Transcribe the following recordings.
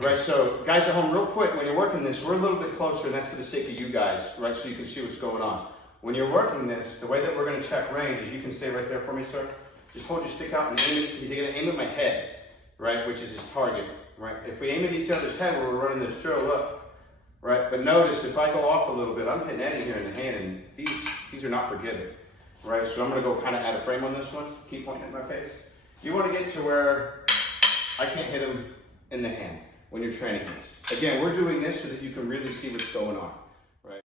Right, so guys at home, real quick, when you're working this, we're a little bit closer, and that's for the sake of you guys, right, so you can see what's going on. When you're working this, the way that we're going to check range is you can stay right there for me, sir. Just hold your stick out and aim it. He's going to aim at my head, right, which is his target, right? If we aim at each other's head where we're running this drill, look, right? But notice if I go off a little bit, I'm hitting Eddie here in the hand, and these are not forgiving, right? So I'm going to go kind of out of frame on this one. Keep pointing at my face. You want to get to where I can't hit him in the hand when you're training this. Again, we're doing this so that you can really see what's going on, right?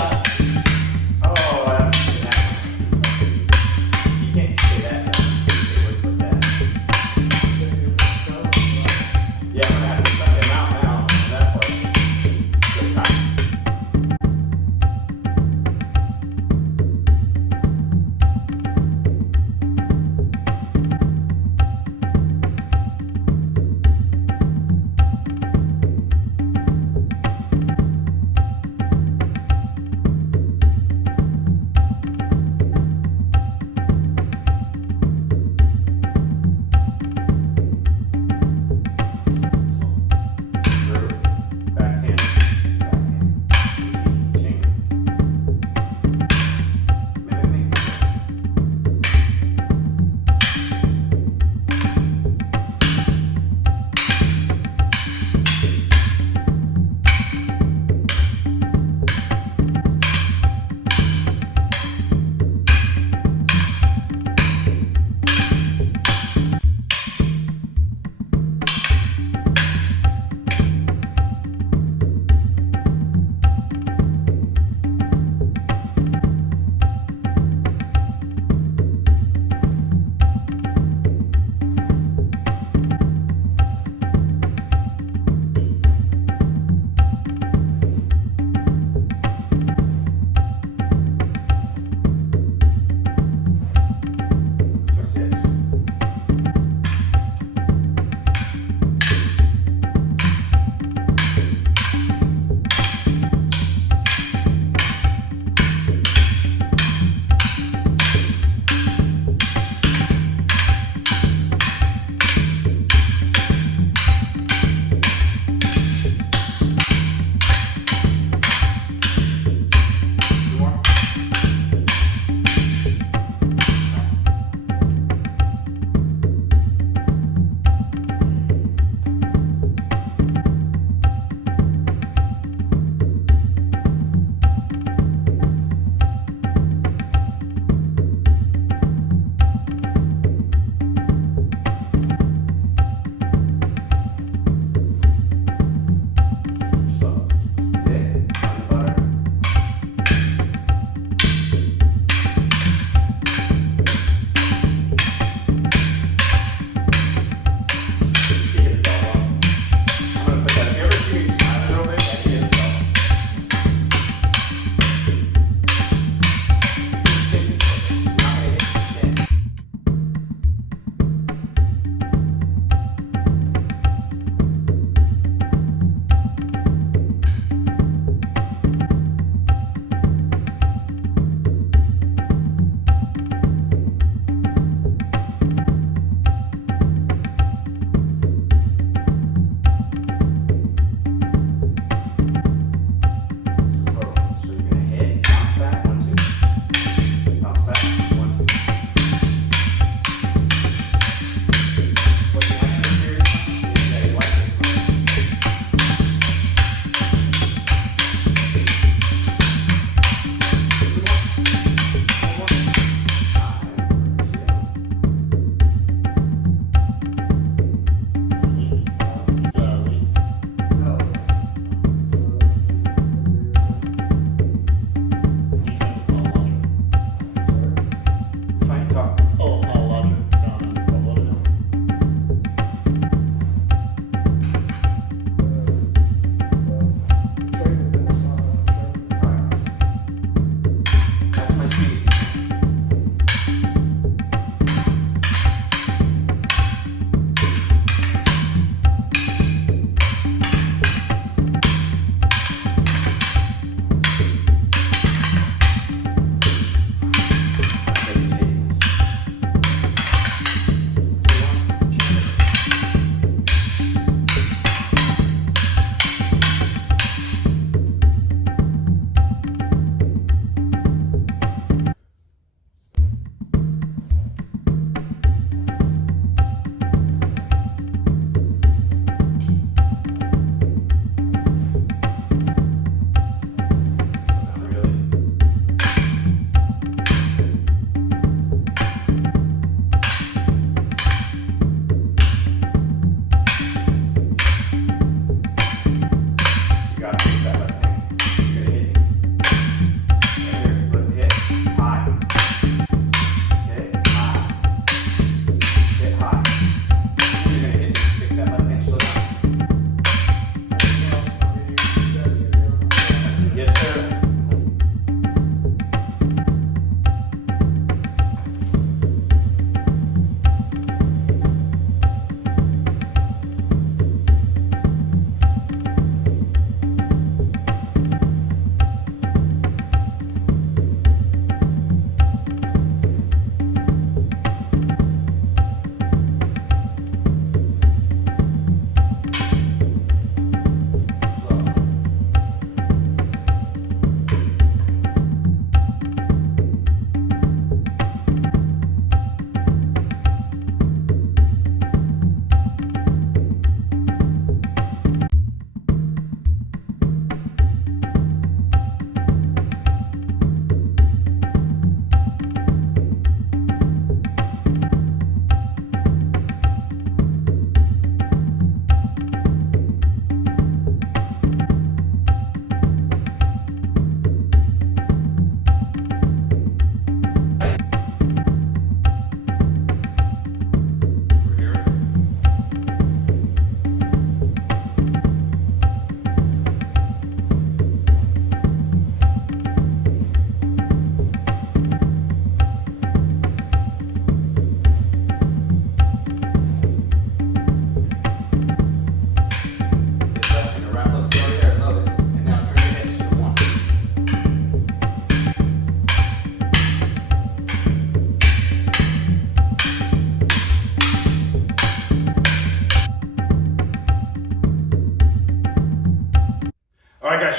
shot. Oh, I'm missing that one. You can't say that. It looks like that. Yeah, I'm gonna have to cut them out now on that part. Good time.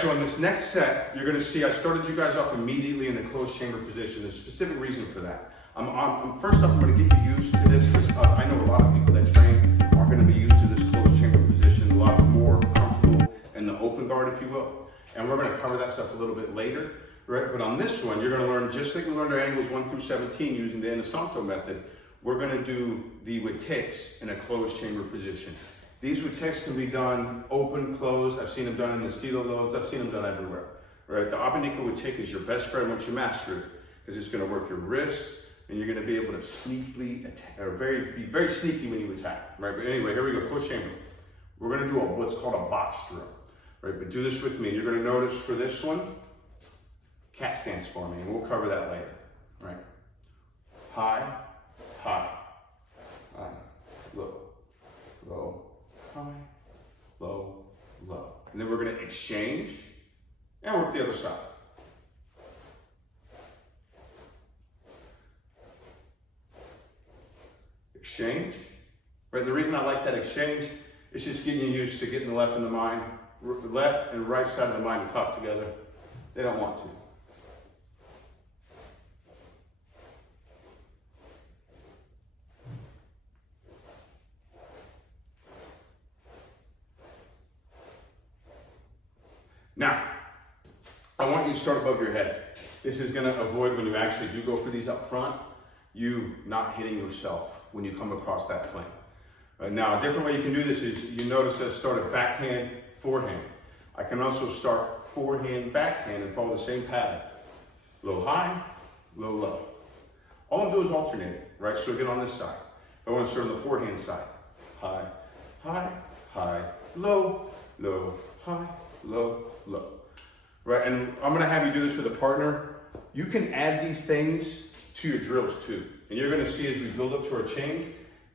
so on this next set, you're gonna see I started you guys off immediately in the closed chamber position. There's a specific reason for that. First off, I'm gonna get you used to this because I know a lot of people that train are gonna be used to this closed chamber position, a lot more comfortable in the open guard, if you will. And we're gonna cover that stuff a little bit later, right? But on this one, you're gonna learn, just like we learned our angles 1 through 17 using the Inosanto method, we're gonna do the wittics in a closed chamber position. These wittics can be done open, closed. I've seen them done in the stilo loads. I've seen them done everywhere, right? The abanico wittic is your best friend once you master it, because it's gonna work your wrists, and you're gonna be able to sneakily attack, or be very sneaky when you attack, right? But anyway, here we go, closed chamber. We're gonna do what's called a box drill, right? But do this with me. You're gonna notice for this one, cat stance for me, and we'll cover that later, right? High, high, high, low, low, high, low, low. And then we're gonna exchange and work the other side. Exchange, right? The reason I like that exchange is just getting you used to getting the left and right side of the mind to talk together. They don't want to. Now, I want you to start above your head. This is gonna avoid, when you actually do go for these up front, you not hitting yourself when you come across that plane. Now, a different way you can do this is, you notice I started backhand, forehand. I can also start forehand, backhand, and follow the same pattern. Low, high, low, low. All I'm doing is alternating, right? So again, on this side. I want to start on the forehand side. High, high, high, low, low, high, low, low. Right, and I'm gonna have you do this with a partner. You can add these things to your drills too. And you're gonna see as we build up to our chains,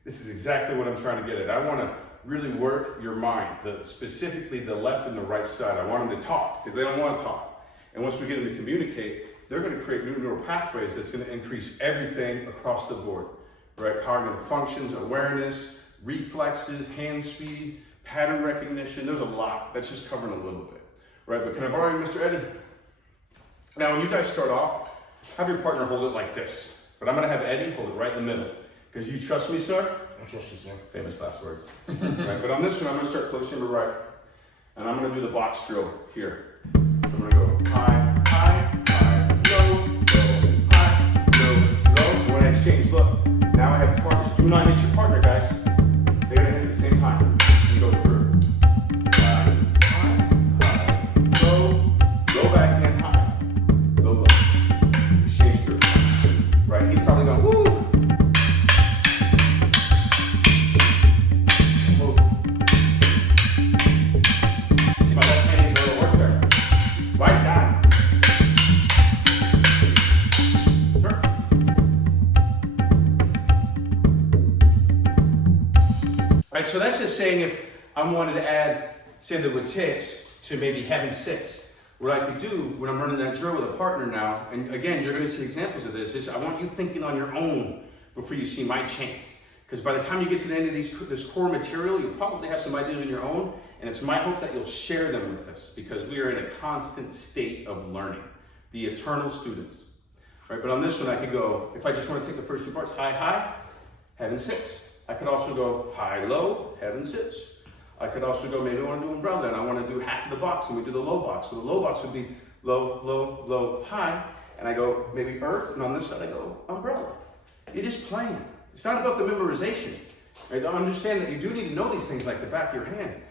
this is exactly what I'm trying to get at. I wanna really work your mind, specifically the left and the right side. I want them to talk, because they don't wanna talk. And once we get them to communicate, they're gonna create new neural pathways that's gonna increase everything across the board, right? Cognitive functions, awareness, reflexes, hand speed, pattern recognition. There's a lot. That's just covering a little bit, right? But can I borrow you, Mr. Eddie? Now, when you guys start off, have your partner hold it like this, but I'm gonna have Eddie hold it right in the middle. Because you trust me, sir? I trust you, sir. Famous last words. Right, but on this one, I'm gonna start close chamber right, and I'm gonna do the box drill here. I'm gonna go high, high, high, low, low, high, low, low. When I exchange, look, now I have partners. Do not hit your partner, guys. They're gonna hit at the same time. You go through. High, high, high, low, low backhand, high, low, low. Exchange through. Right, he's probably going, woo! Right down. Sure. Right, so that's just saying if I wanted to add, say, the wittics to maybe having 6. What I could do when I'm running that drill with a partner now, and again, you're gonna see examples of this, is I want you thinking on your own before you see my chains. Because by the time you get to the end of this core material, you'll probably have some ideas on your own, and it's my hope that you'll share them with us, because we are in a constant state of learning, the eternal students. Right, but on this one I could go, if I just want to take the first 2 parts, high, high, heaven 6. I could also go high, low, heaven 6. I could also go, maybe I want to do umbrella, and I want to do half of the box, and we do the low box. So the low box would be low, low, low, high, and I go maybe earth, and on this side I go umbrella. You're just playing. It's not about the memorization. Right? Understand that you do need to know these things like the back of your hand.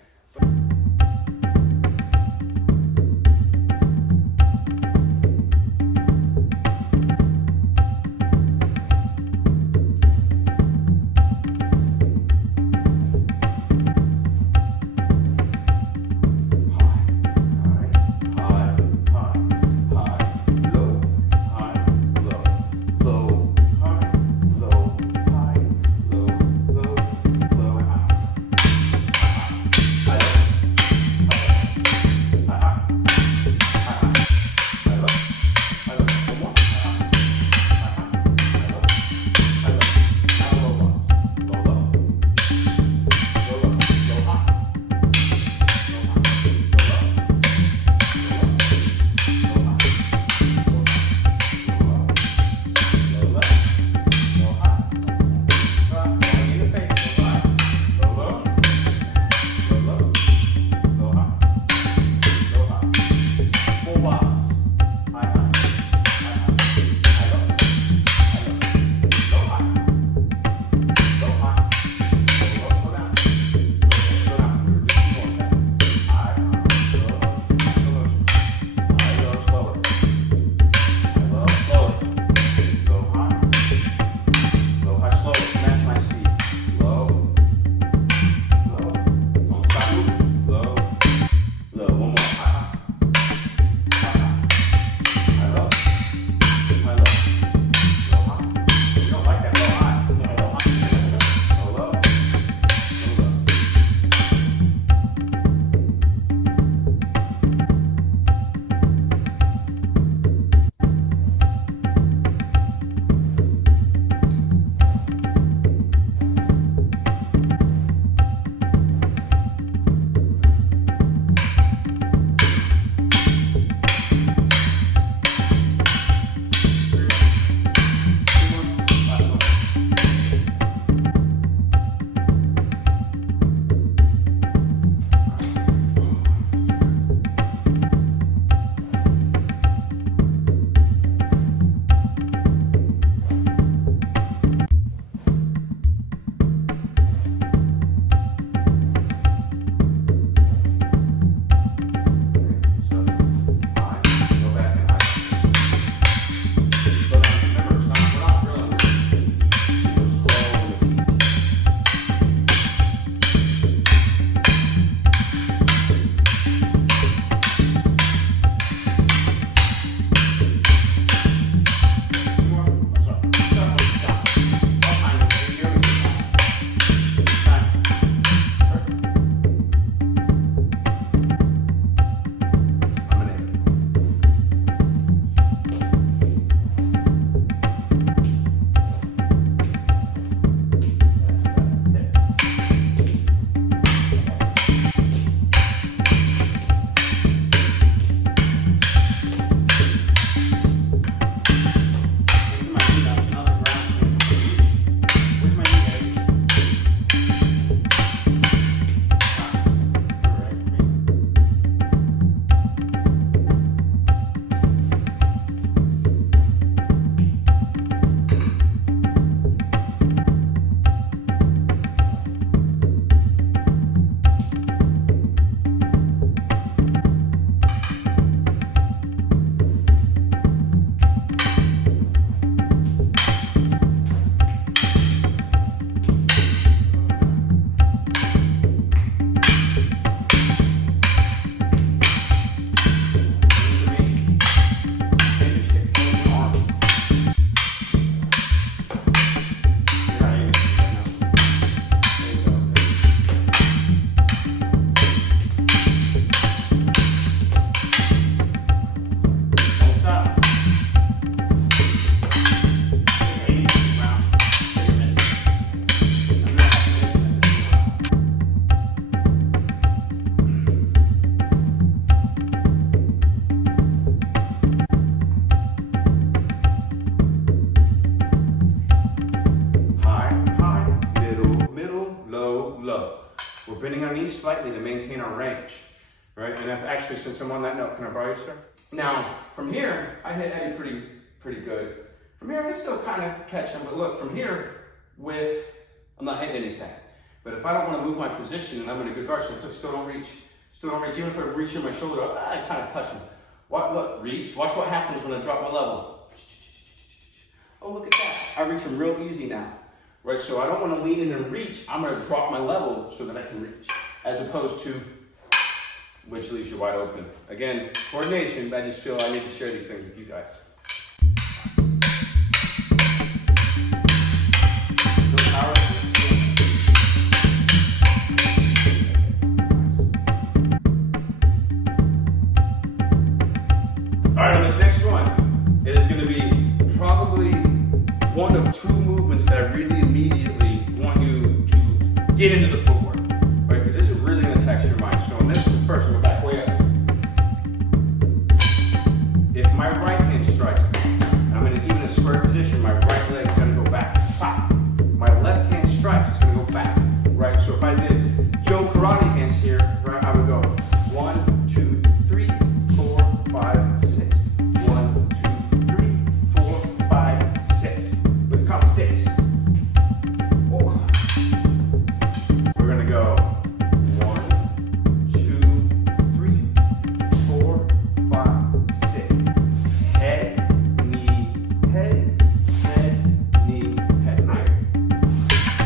bending our knees slightly to maintain our range, right? And if actually, since I'm on that note, can I borrow you, sir? Now, from here, I hit Eddie pretty good. From here, I can still kind of catch him, but look, from here, I'm not hitting anything. But if I don't want to move my position and I'm in a good guard, so still don't reach, even if I reach in my shoulder, I kind of touch him. Look, reach, watch what happens when I drop my level. Oh, look at that. I reach him real easy now, right? So I don't want to lean in and reach. I'm going to drop my level so that I can reach, as opposed to, which leaves you wide open. Again, coordination, but I just feel I need to share these things with you guys. All right, on this next one, it is going to be probably one of two movements that I really immediately want you to get into the footwork, right? Because this is really going to tax your mind. So on this one first, we'll back way up. If my right hand strikes, I'm in even a square position, my right leg is going to go back. Pop. My left hand strikes, it's going to go back, right? So if I did Joe Karate hands here, right, I would go 1, 2, 3, 4, 5, 6. 1, 2, 3, 4, 5, 6. With count 6. Oh. We're going to go 1, 2, 3, 4, 5, 6. Head, knee, head, knee, head. Right.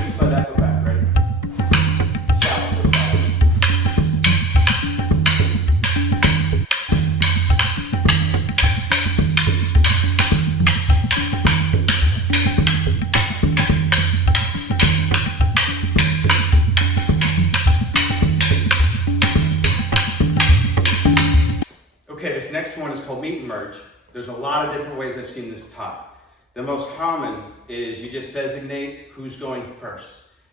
Just let that go back. Ready? Shallow, shallow. Okay, this next one is called meet and merge. There's a lot of different ways I've seen this taught. The most common is you just designate who's going first,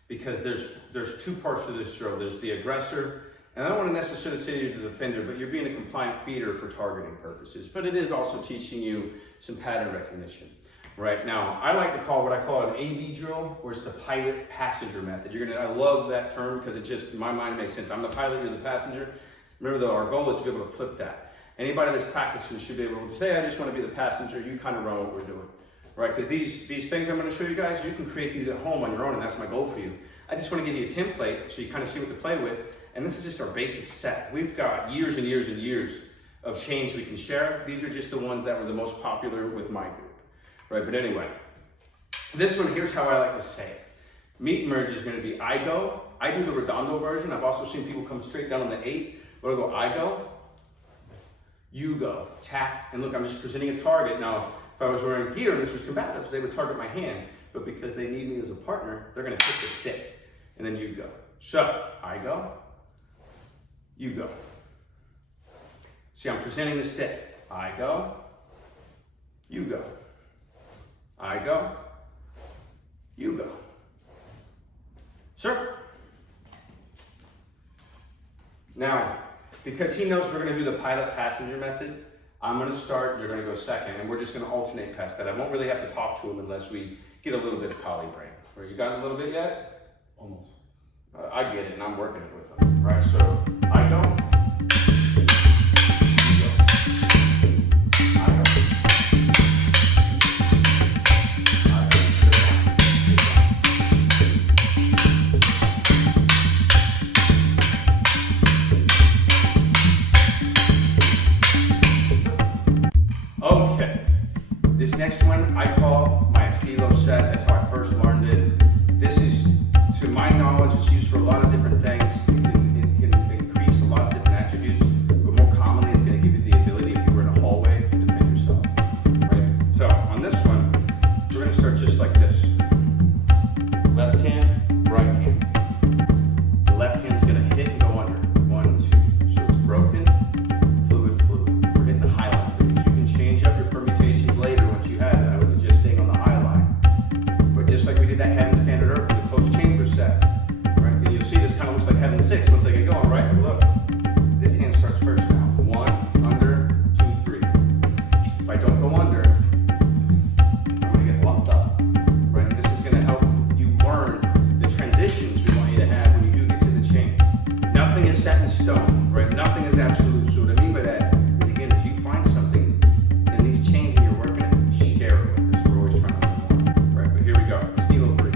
because there's two parts to this drill. There's the aggressor, and I don't want to necessarily say you're the defender, but you're being a compliant feeder for targeting purposes. But it is also teaching you some pattern recognition. Right now, I like to call what I call an AB drill, where it's the pilot passenger method. I love that term because it just, in my mind, makes sense. I'm the pilot, you're the passenger. Remember though, our goal is to be able to flip that. Anybody that's practicing should be able to say, I just want to be the passenger, you kind of run what we're doing, right? Because these things I'm going to show you guys, you can create these at home on your own, and that's my goal for you. I just want to give you a template so you kind of see what to play with, and this is just our basic set. We've got years and years and years of chains we can share. These are just the ones that were the most popular with my group, right? But anyway, this one, here's how I like to say it. Meet and merge is going to be I go. I do the redondo version. I've also seen people come straight down on the 8, but I'll go I go. You go, tap, and look, I'm just presenting a target. Now, if I was wearing gear and this was combatives, they would target my hand, but because they need me as a partner, they're gonna hit the stick, and then you go. So, I go, you go. See, I'm presenting the stick. I go, you go. I go, you go. Sir. Now, because he knows we're going to do the pilot passenger method, I'm going to start, you're going to go second, and we're just going to alternate past that. I won't really have to talk to him unless we get a little bit of collie brain. Right, you got it a little bit yet? Almost. I get it, and I'm working it with him. Right, so I go. You go. I go. Okay, this next one I call my estilo set. That's how I first learned it. This is, to my knowledge, it's used for a lot of different things. It can increase a lot of different attributes, but more commonly it's going to give you the ability, if you were in a hallway, to defend yourself. Right? So on this one, we're going to start just like this. Left hand, right hand. The left hand's going to hit and go under. 1, 2. So it's broken, fluid, fluid. We're hitting the high line. Change up your permutations later once you have it. I was just staying on the high line. But just like we did that heaven standard earth with the closed chamber set, right? And you'll see this kind of looks like heaven 6 once I get going, right? But look, this hand starts first now. 1, under, 2, 3. If I don't go under, I'm going to get locked up, right? And this is going to help you learn stone, right? Nothing is absolute. So what I mean by that is, again, if you find something in these chains and you're working it, share it with us. We're always trying to learn more, right? But here we go. Stilo 3.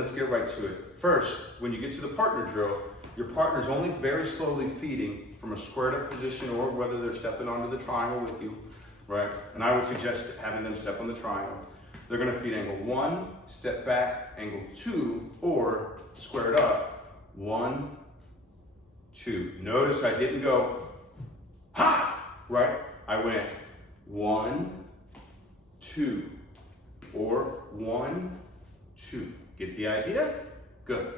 let's get right to it. First, when you get to the partner drill, your partner's only very slowly feeding from a squared up position or whether they're stepping onto the triangle with you, right? And I would suggest having them step on the triangle. They're gonna feed angle 1, step back, angle 2, or squared up, 1, 2. Notice I didn't go, ha, right? I went 1, 2, or 1, 2. Get the idea? Good.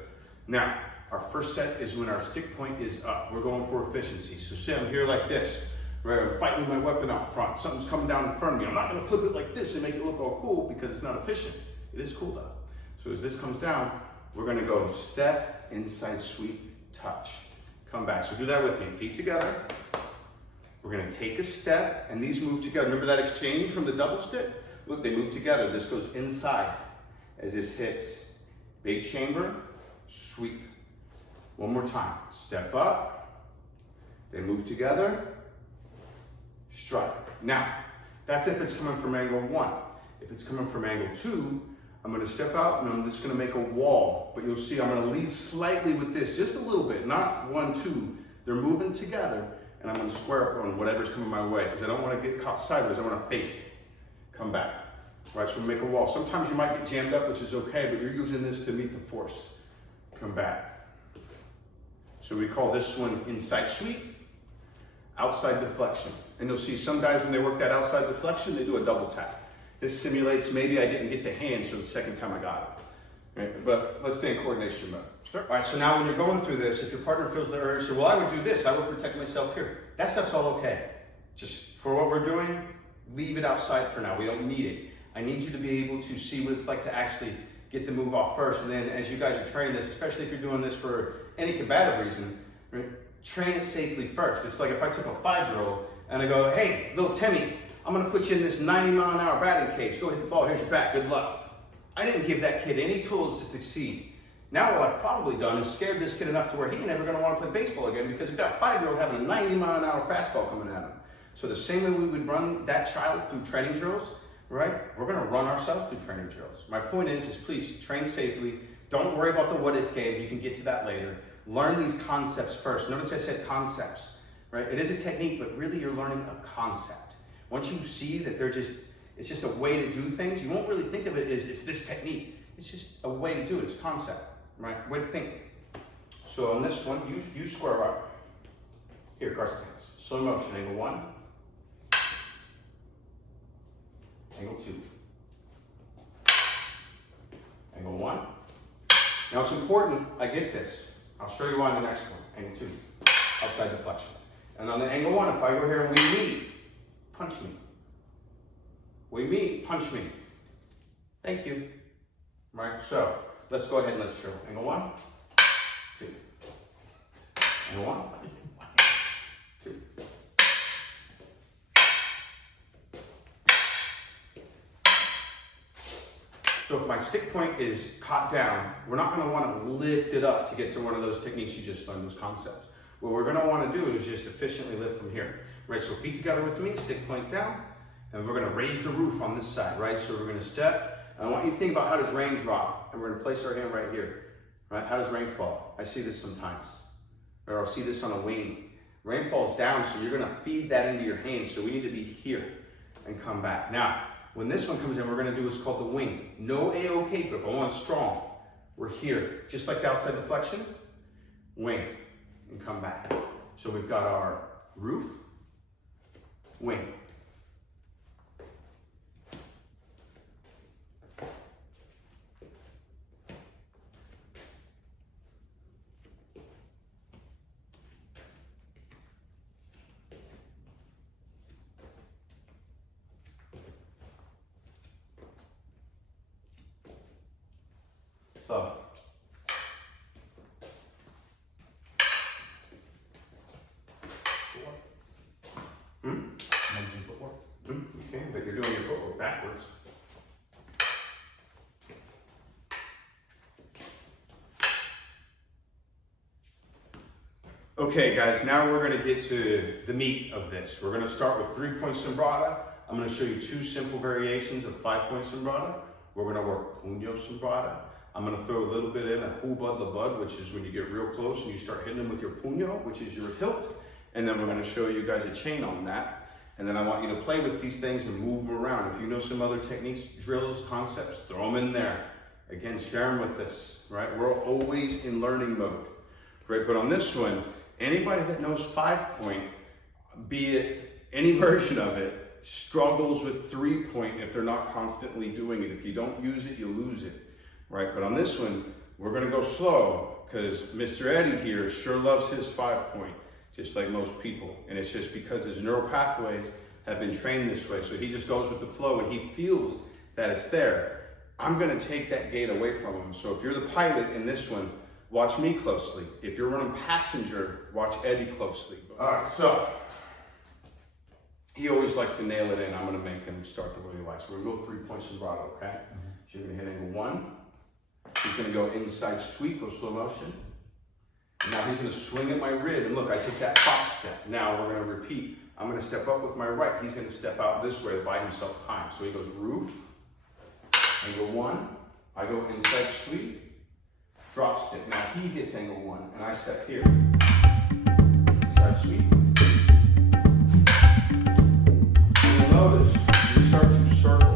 Now, our first set is when our stick point is up. We're going for efficiency. So say I'm here like this, right? I'm fighting with my weapon out front. Something's coming down in front of me. I'm not gonna flip it like this and make it look all cool because it's not efficient. It is cool though. So as this comes down, we're gonna go step, inside sweep, touch. Come back. So do that with me. Feet together. We're gonna take a step and these move together. Remember that exchange from the double stick? Look, they move together. This goes inside as this hits. Big chamber, sweep. One more time. Step up. They move together. Strike. Now, that's if it's coming from angle 1. If it's coming from angle 2, I'm going to step out and I'm just going to make a wall. But you'll see I'm going to lead slightly with this, just a little bit, not 1, 2. They're moving together and I'm going to square up on whatever's coming my way because I don't want to get caught sideways. I want to face it. Come back. Right, so make a wall. Sometimes you might get jammed up, which is okay, but you're using this to meet the force. Come back. So we call this one inside sweep, outside deflection. And you'll see some guys, when they work that outside deflection, they do a double tap. This simulates maybe I didn't get the hand, so the second time I got it. Right? But let's stay in coordination mode. Start. All right, so now when you're going through this, if your partner feels the urge, so well, I would do this, I would protect myself here. That stuff's all okay. Just for what we're doing, leave it outside for now. We don't need it. I need you to be able to see what it's like to actually get the move off first. And then as you guys are training this, especially if you're doing this for any combative reason, right, train it safely first. It's like if I took a 5-year-old and I go, hey, little Timmy, I'm gonna put you in this 90-mile-an-hour batting cage. Go hit the ball, here's your bat, good luck. I didn't give that kid any tools to succeed. Now what I've probably done is scared this kid enough to where he's never gonna wanna play baseball again because you've got a 5-year-old having a 90-mile-an-hour fastball coming at him. So the same way we would run that child through training drills, right? We're gonna run ourselves through training drills. My point is please train safely. Don't worry about the what if game. You can get to that later. Learn these concepts first. Notice I said concepts, right? It is a technique, but really you're learning a concept. Once you see that it's just a way to do things, you won't really think of it as it's this technique. It's just a way to do it. It's concept, right? Way to think. So on this one, you square up. Here, car stance. Slow motion, angle 1. Angle 2. Angle 1. Now it's important I get this. I'll show you why in the next one. Angle 2. Outside deflection. And on the angle 1, if I go here and we meet, punch me. We meet, punch me. Thank you. Right, so let's go ahead and let's drill. Angle 1, 2. Angle 1, 2. So if my stick point is caught down, we're not going to want to lift it up to get to one of those techniques you just learned, those concepts. What we're going to want to do is just efficiently lift from here. Right, so feet together with me, stick point down, and we're going to raise the roof on this side, right? So we're going to step, and I want you to think about how does rain drop, and we're going to place our hand right here, right? How does rain fall? I see this sometimes, or I'll see this on a wing. Rain falls down, so you're going to feed that into your hands, so we need to be here and come back. Now, when this one comes in, we're going to do what's called the wing. No AOK grip. I want it strong. We're here. Just like the outside deflection, wing, and come back. So we've got our roof, wing. So, okay, but you're doing your footwork backwards. Okay guys, now we're going to get to the meat of this. We're going to start with 3-point sombrata. I'm going to show you 2 simple variations of 5-point sombrata. We're going to work puño sombrata. I'm gonna throw a little bit in a hubad labud, which is when you get real close and you start hitting them with your puño, which is your hilt. And then we're gonna show you guys a chain on that. And then I want you to play with these things and move them around. If you know some other techniques, drills, concepts, throw them in there. Again, share them with us, right? We're always in learning mode, right? But on this one, anybody that knows 5-point, be it any version of it, struggles with 3-point if they're not constantly doing it. If you don't use it, you lose it, right? But on this one, we're gonna go slow because Mr. Eddie here sure loves his 5-point, just like most people. And it's just because his neural pathways have been trained this way. So he just goes with the flow and he feels that it's there. I'm gonna take that gate away from him. So if you're the pilot in this one, watch me closely. If you're running passenger, watch Eddie closely. All right, so he always likes to nail it in. I'm gonna make him start the way he likes. So we're gonna go 3-point vibrato, okay? So you're gonna hit angle 1. He's gonna go inside sweep, go slow motion. And now he's gonna swing at my rib, and look, I took that pop step. Now we're gonna repeat. I'm gonna step up with my right. He's gonna step out this way to buy himself time. So he goes roof, angle 1. I go inside sweep, drop stick. Now he hits angle 1, and I step here. Inside sweep. And you'll notice you start to circle.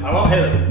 I won't hit him.